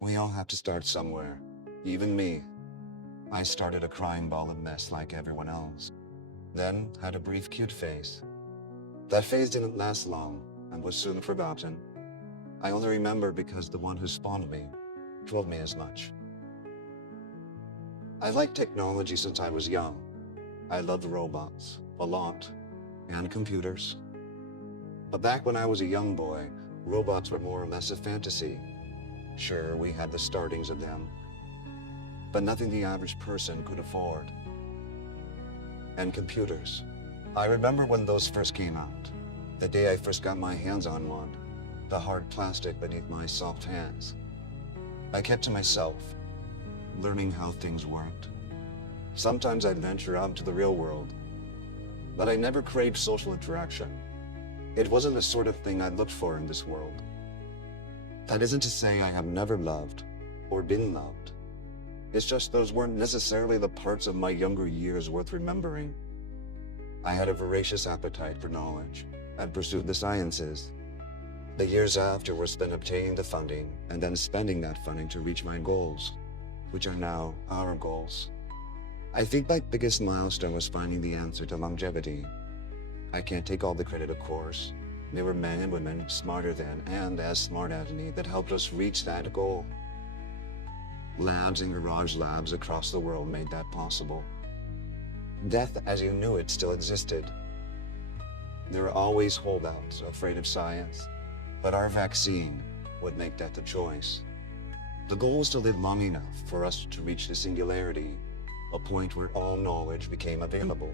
We all have to start somewhere. Even me. I started a crying ball of mess like everyone else. Then had a brief cute phase. That phase didn't last long and was soon forgotten. I only remember because the one who spawned me told me as much. I liked technology since I was young. I loved robots a lot, and computers. But back when I was a young boy, robots were more or less a fantasy. Sure, we had the startings of them, but nothing the average person could afford. And computers. I remember when those first came out, the day I first got my hands on one, the hard plastic beneath my soft hands. I kept to myself, learning how things worked. Sometimes I'd venture out into the real world, but I never craved social interaction. It wasn't the sort of thing I looked for in this world. That isn't to say I have never loved or been loved. It's just those weren't necessarily the parts of my younger years worth remembering. I had a voracious appetite for knowledge and pursued the sciences. The years after were spent obtaining the funding and then spending that funding to reach my goals, which are now our goals. I think my biggest milestone was finding the answer to longevity. I can't take all the credit, of course. There were men and women smarter than and as smart as me that helped us reach that goal. Labs and garage labs across the world made that possible. Death as you knew it still existed. There are always holdouts afraid of science, but our vaccine would make that the choice. The goal was to live long enough for us to reach the singularity, a point where all knowledge became available.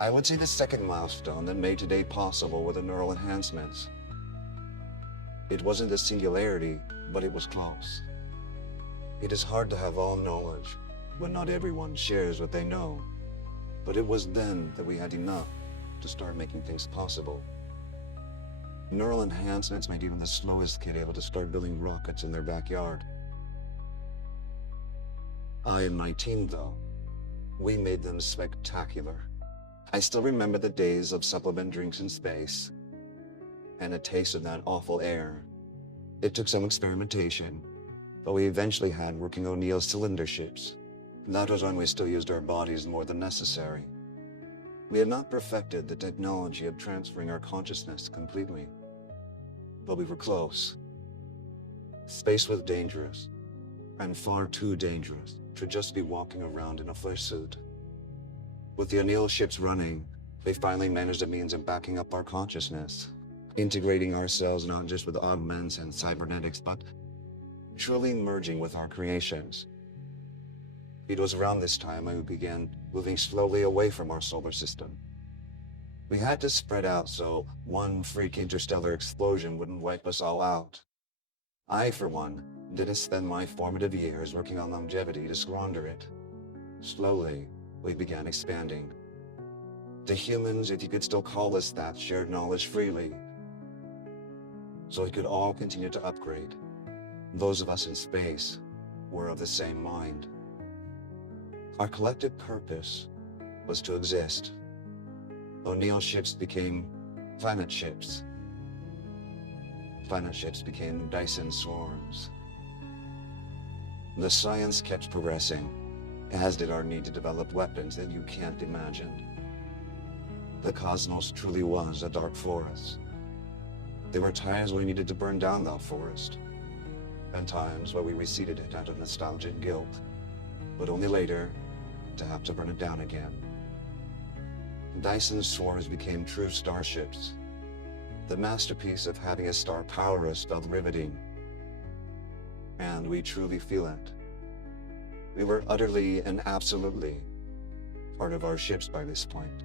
I would say the second milestone that made today possible were the neural enhancements. It wasn't the singularity, but it was close. It is hard to have all knowledge when not everyone shares what they know, but it was then that we had enough to start making things possible. Neural enhancements made even the slowest kid able to start building rockets in their backyard. I and my team, though, we made them spectacular. I still remember the days of supplement drinks in space and a taste of that awful air. It took some experimentation, but we eventually had working O'Neill cylinder ships. That was when we still used our bodies more than necessary. We had not perfected the technology of transferring our consciousness completely, but we were close. Space was dangerous, and far too dangerous to just be walking around in a flesh suit. With the O'Neill ships running, they finally managed a means of backing up our consciousness, integrating ourselves not just with augments and cybernetics, but truly merging with our creations. It was around this time when we began moving slowly away from our solar system. We had to spread out so one freak interstellar explosion wouldn't wipe us all out. I, for one, didn't spend my formative years working on longevity to squander it. Slowly, we began expanding. The humans, if you could still call us that, shared knowledge freely, so we could all continue to upgrade. Those of us in space were of the same mind. Our collective purpose was to exist. O'Neill ships became planet ships. Planet ships became Dyson swarms. The science kept progressing, as did our need to develop weapons that you can't imagine. The cosmos truly was a dark forest. There were times when we needed to burn down that forest, and times where we reseeded it out of nostalgic guilt, but only later to have to burn it down again. Dyson swarms became true starships. The masterpiece of having a star power us felt riveting, and we truly feel it. We were utterly and absolutely part of our ships by this point.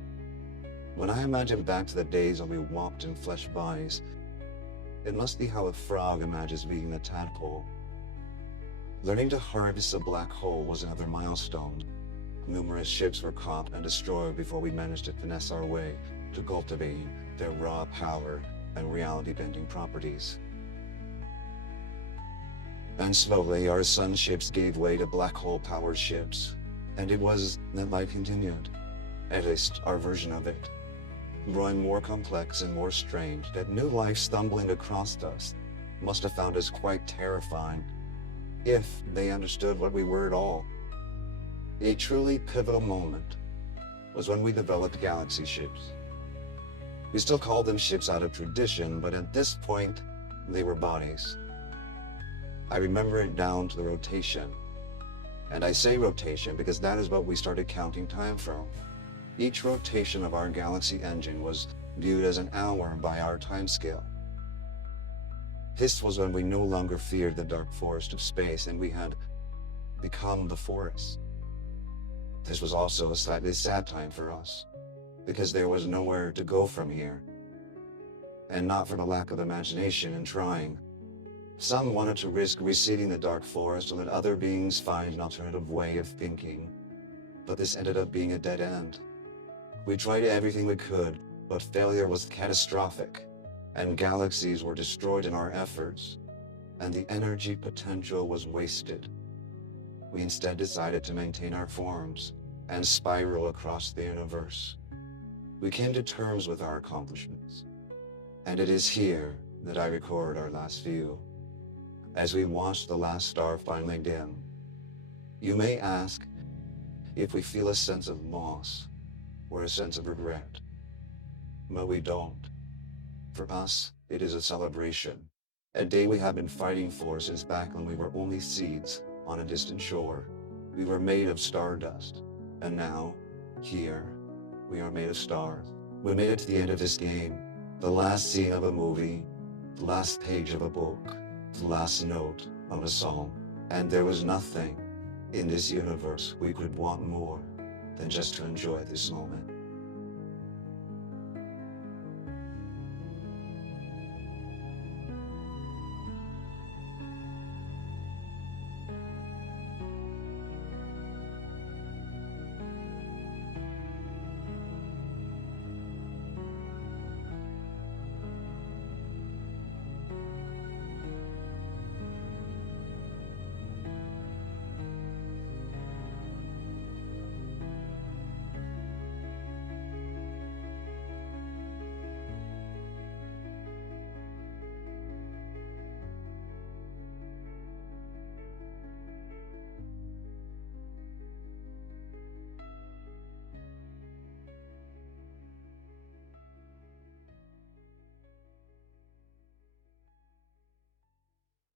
When I imagine back to the days when we walked in flesh bodies, it must be how a frog imagines being a tadpole. Learning to harvest a black hole was another milestone. Numerous ships were caught and destroyed before we managed to finesse our way to cultivating their raw power and reality-bending properties. And slowly, our sun ships gave way to black hole-powered ships, and it was that life continued, at least our version of it, growing more complex and more strange, that new life stumbling across us must have found us quite terrifying, if they understood what we were at all. A truly pivotal moment was when we developed galaxy ships. We still called them ships out of tradition, but at this point, they were bodies. I remember it down to the rotation. And I say rotation because that is what we started counting time from. Each rotation of our galaxy engine was viewed as an hour by our timescale. This was when we no longer feared the dark forest of space and we had become the forest. This was also a slightly sad time for us, because there was nowhere to go from here. And not for the lack of imagination in trying. Some wanted to risk reseeding the dark forest to let other beings find an alternative way of thinking. But this ended up being a dead end. We tried everything we could, but failure was catastrophic, and galaxies were destroyed in our efforts, and the energy potential was wasted. We instead decided to maintain our forms and spiral across the universe. We came to terms with our accomplishments, and it is here that I record our last view, as we watch the last star finally dim. You may ask if we feel a sense of loss or a sense of regret, but we don't. For us, it is a celebration, a day we have been fighting for since back when we were only seeds on a distant shore. We were made of stardust, and now, here, we are made of stars. We made it to the end of this game, the last scene of a movie, the last page of a book, the last note of a song, and there was nothing in this universe we could want more than just to enjoy this moment.